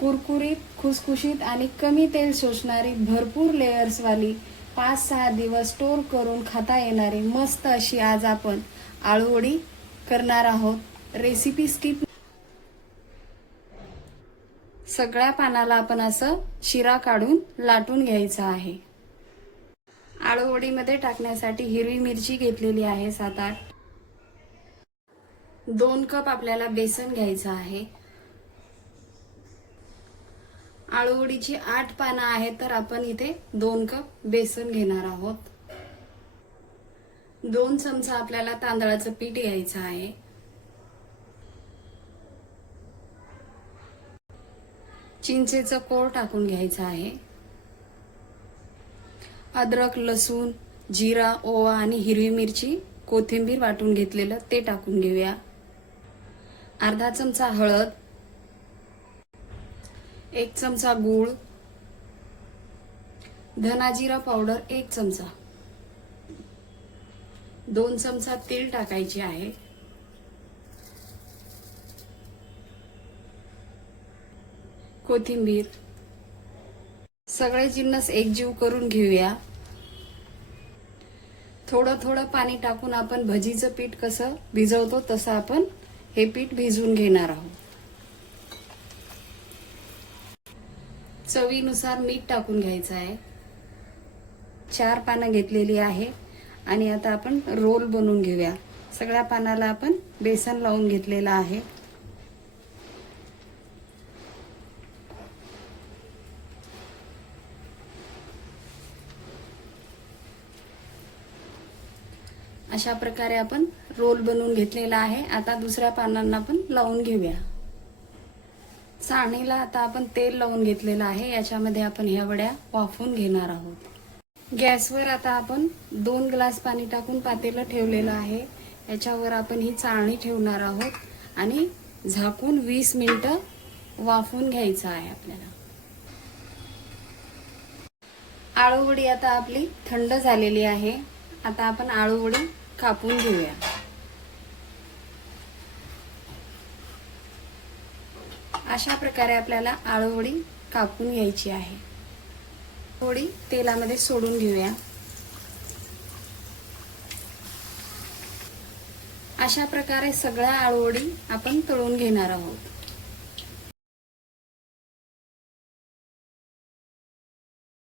कुरकुरीत, खुसखुशीत आणि कमी तेल शोषणारी, भरपूर लेयर्सवाली, 5-6 दिवस स्टोर करून खाता येणारी मस्त अशी आज आपण आळूवडी करणार आहोत. Recipe skip. सगळ्या पानाला आपण असं शिरा काढून लाटून घ्यायचा आहे. आळूवडीमध्ये टाकण्यासाठी हिरवी मिरची घेतलेली आहे 7-8. 2 कप आपल्याला बेसन घ्यायचं आहे. आळूवडीची 8 पानं आहेत तर आपण इथे 2 कप बेसन घेणार आहोत. 2 चमचा आपल्याला तांदळाचं पीठ घ्यायचं आहे. चिंचेचं कोळ टाकून घ्यायचं आहे. अद्रक, लसूण, जिरा, ओवा आणि हिरवी मिरची, कोथिंबीर वाटून घेतलेलं ते टाकून घेऊया. अर्धा चमचा हळद, 1 चमचा गूळ, धना-जिरा पावडर 1 चमचा, 2 चमचा तीळ टाकायचे आहे. कोथिंबीर. सगळे जिन्नस एकजीव करून घेऊया. थोडं थोडं पाणी टाकून आपण भजीचं पीठ कसं भिजवतो तसं आपण हे पीठ भिजवून घेणार आहोत. चवीनुसार मीठ टाकून घ्यायचं आहे. 4 पानं घेतलेली आहे आणि आता आपण रोल बनवून घेऊया. सगळ्या पानाला आपण बेसन लावून घेतलेलं आहे. अशा प्रकारे आपण रोल बनवून घेतलेला आहे. आता दुसऱ्या पानांना पण लावून घेऊया. चाळणीला आता आपण तेल लावून घेतलेलं आहे. याच्यामध्ये आपण ह्या वड्या वाफवून घेणार आहोत. गॅसवर आता आपण 2 ग्लास पाणी टाकून पातेलं ठेवलेलं आहे. याच्यावर आपण ही चाळणी ठेवणार आहोत आणि झाकून 20 मिनिटं वाफवून घ्यायचं आहे आपल्याला. आळूवडी आता आपली थंड झालेली आहे. आता आपण आळूवडी कापून घेऊया. अशा प्रकारे आपल्याला आळूवडी कापून घ्यायची आहे. थोडी तेलामध्ये सोडून घेऊया. अशा प्रकारे सगळ्या आळूवडी आपण तळून घेणार आहोत.